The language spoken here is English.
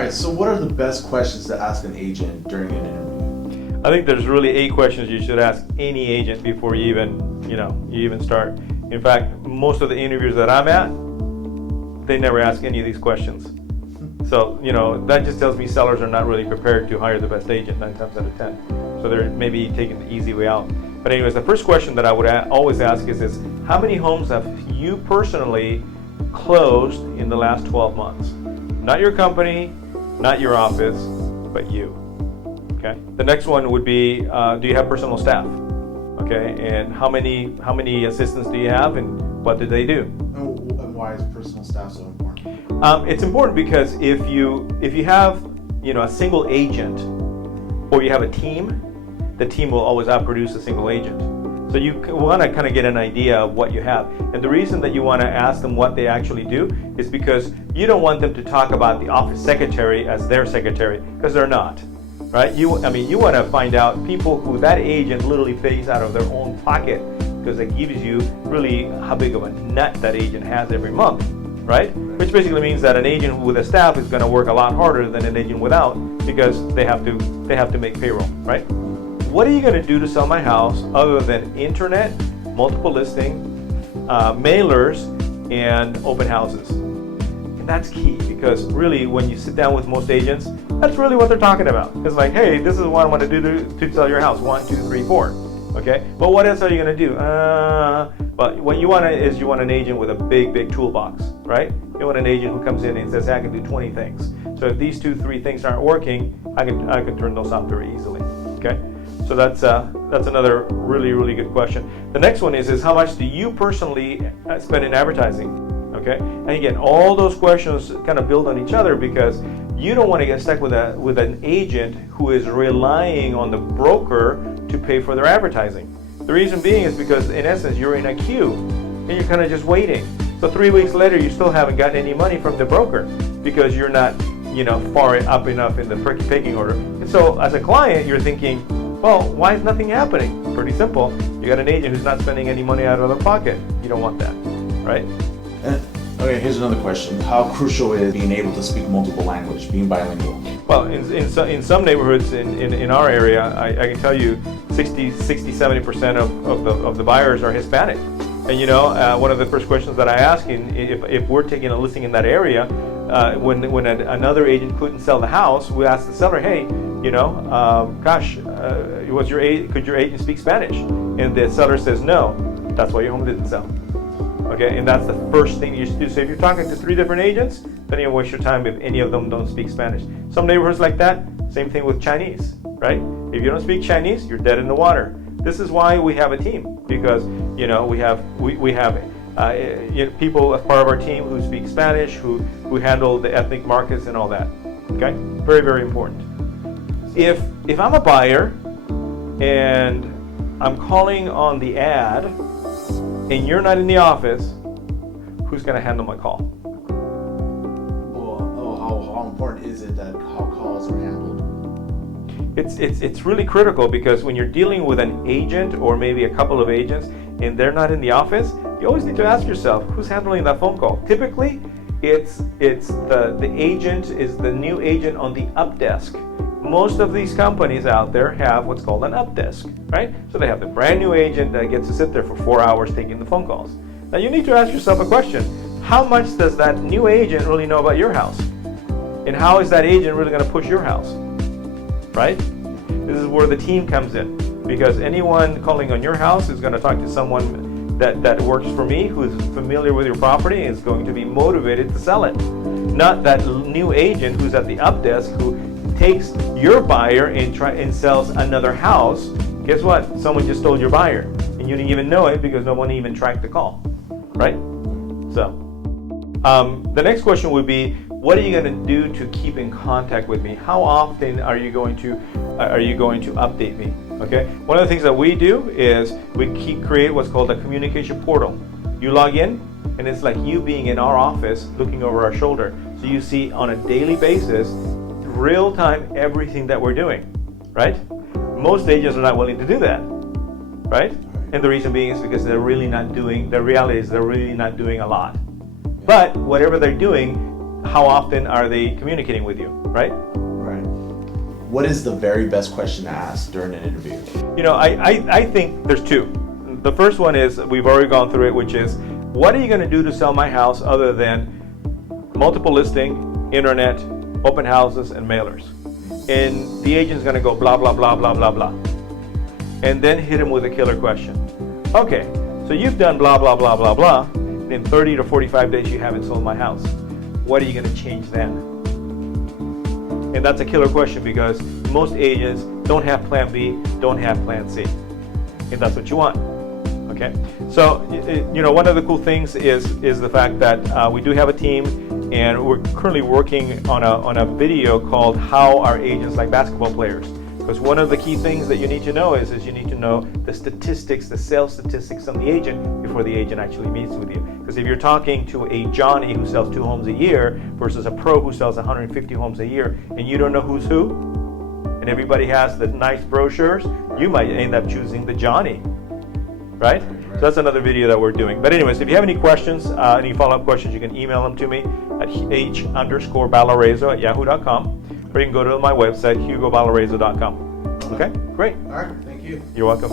right, so what are the best questions to ask an agent during an interview? I think there's really 8 questions you should ask any agent before you even start. In fact, most of the interviews that I'm at, they never ask any of these questions. So, that just tells me sellers are not really prepared to hire the best agent 9 times out of 10. So they're maybe taking the easy way out. But anyways, the first question that I would always ask is this: how many homes have you personally closed in the last 12 months? Not your company, not your office, but you. Okay. The next one would be, do you have personal staff? Okay. And how many assistants do you have, and what do they do? And why is personal staff so important? It's important because if you have a single agent, or you have a team, the team will always outproduce a single agent. So you want to kind of get an idea of what you have. And the reason that you want to ask them what they actually do is because you don't want them to talk about the office secretary as their secretary, because they're not, right? You want to find out people who that agent literally pays out of their own pocket, because it gives you really how big of a nut that agent has every month, right? Which basically means that an agent with a staff is going to work a lot harder than an agent without, because they have to make payroll, right? What are you going to do to sell my house other than internet, multiple listing, mailers, and open houses? And that's key, because really when you sit down with most agents, that's really what they're talking about. It's like, hey, this is what I want to do to sell your house. 1, 2, 3, 4. Okay, but what else are you going to do? But what you want is you want an agent with a big toolbox, right? You want an agent who comes in and says, I can do 20 things. So if these 2, 3 things aren't working, I can turn those off very easily. Okay. So that's another really good question. The next one is how much do you personally spend in advertising? Okay, and again, all those questions kind of build on each other, because you don't want to get stuck with an agent who is relying on the broker to pay for their advertising. The reason being is because in essence you're in a queue and you're kind of just waiting. So 3 weeks later you still haven't gotten any money from the broker because you're not far up enough in the pecking order. And so as a client you're thinking, well, why is nothing happening? Pretty simple. You got an agent who's not spending any money out of their pocket. You don't want that, right? Okay, here's another question. How crucial is being able to speak multiple languages, being bilingual? Well, in some neighborhoods in our area, I can tell you 60-70% of the buyers are Hispanic. And one of the first questions that I ask if we're taking a listing in that area, when another agent couldn't sell the house, we ask the seller, hey, could your agent speak Spanish? And the seller says no. That's why your home didn't sell. Okay, and that's the first thing you should do. So if you're talking to 3 different agents, then you waste your time if any of them don't speak Spanish. Some neighborhoods like that, same thing with Chinese, right? If you don't speak Chinese, you're dead in the water. This is why we have a team, because we have people as part of our team who speak Spanish, who handle the ethnic markets and all that. Okay, very important. If I'm a buyer and I'm calling on the ad and you're not in the office, who's going to handle my call? Well, how important is it that how calls are handled? It's really critical, because when you're dealing with an agent or maybe a couple of agents and they're not in the office, you always need to ask yourself, who's handling that phone call? Typically, it's the agent is the new agent on the up desk. Most of these companies out there have what's called an up desk, right? So they have the brand new agent that gets to sit there for 4 hours taking the phone calls. Now you need to ask yourself a question. How much does that new agent really know about your house? And how is that agent really going to push your house? Right? This is where the team comes in, because anyone calling on your house is going to talk to someone that works for me, who's familiar with your property, and is going to be motivated to sell it. Not that new agent who's at the up desk who takes your buyer and sells another house. Guess what? Someone just stole your buyer, and you didn't even know it because no one even tracked the call, right? So the next question would be, what are you going to do to keep in contact with me? How often are you going to update me? Okay. One of the things that we do is we create what's called a communication portal. You log in, and it's like you being in our office looking over our shoulder. So you see on a daily basis, real time, everything that we're doing, right? Most agents are not willing to do that, right? And the reason being is because the reality is they're really not doing a lot. But whatever they're doing, how often are they communicating with you, right? Right. What is the very best question to ask during an interview? You know, I think there's two. The first one is, we've already gone through it, which is, what are you going to do to sell my house other than multiple listing, internet, open houses, and mailers? And the agent's going to go blah, blah, blah, blah, blah, blah. And then hit him with a killer question. Okay, so you've done blah, blah, blah, blah, blah. In 30 to 45 days, you haven't sold my house. What are you going to change then? And that's a killer question, because most agents don't have plan B, don't have plan C, if that's what you want. Okay, so you know, one of the cool things is the fact that we do have a team, and we're currently working on a video called "How Are Agents Like Basketball Players?" Because one of the key things that you need to know is you need to know the statistics, the sales statistics on the agent before the agent actually meets with you. Because if you're talking to a Johnny who sells 2 homes a year versus a pro who sells 150 homes a year, and you don't know who's who, and everybody has the nice brochures, you might end up choosing the Johnny, right? So that's another video that we're doing. But anyways, if you have any questions, any follow-up questions, you can email them to me at h_balarezo@yahoo.com. Or you can go to my website, hugobalarezo.com. Okay, great. All right, thank you. You're welcome.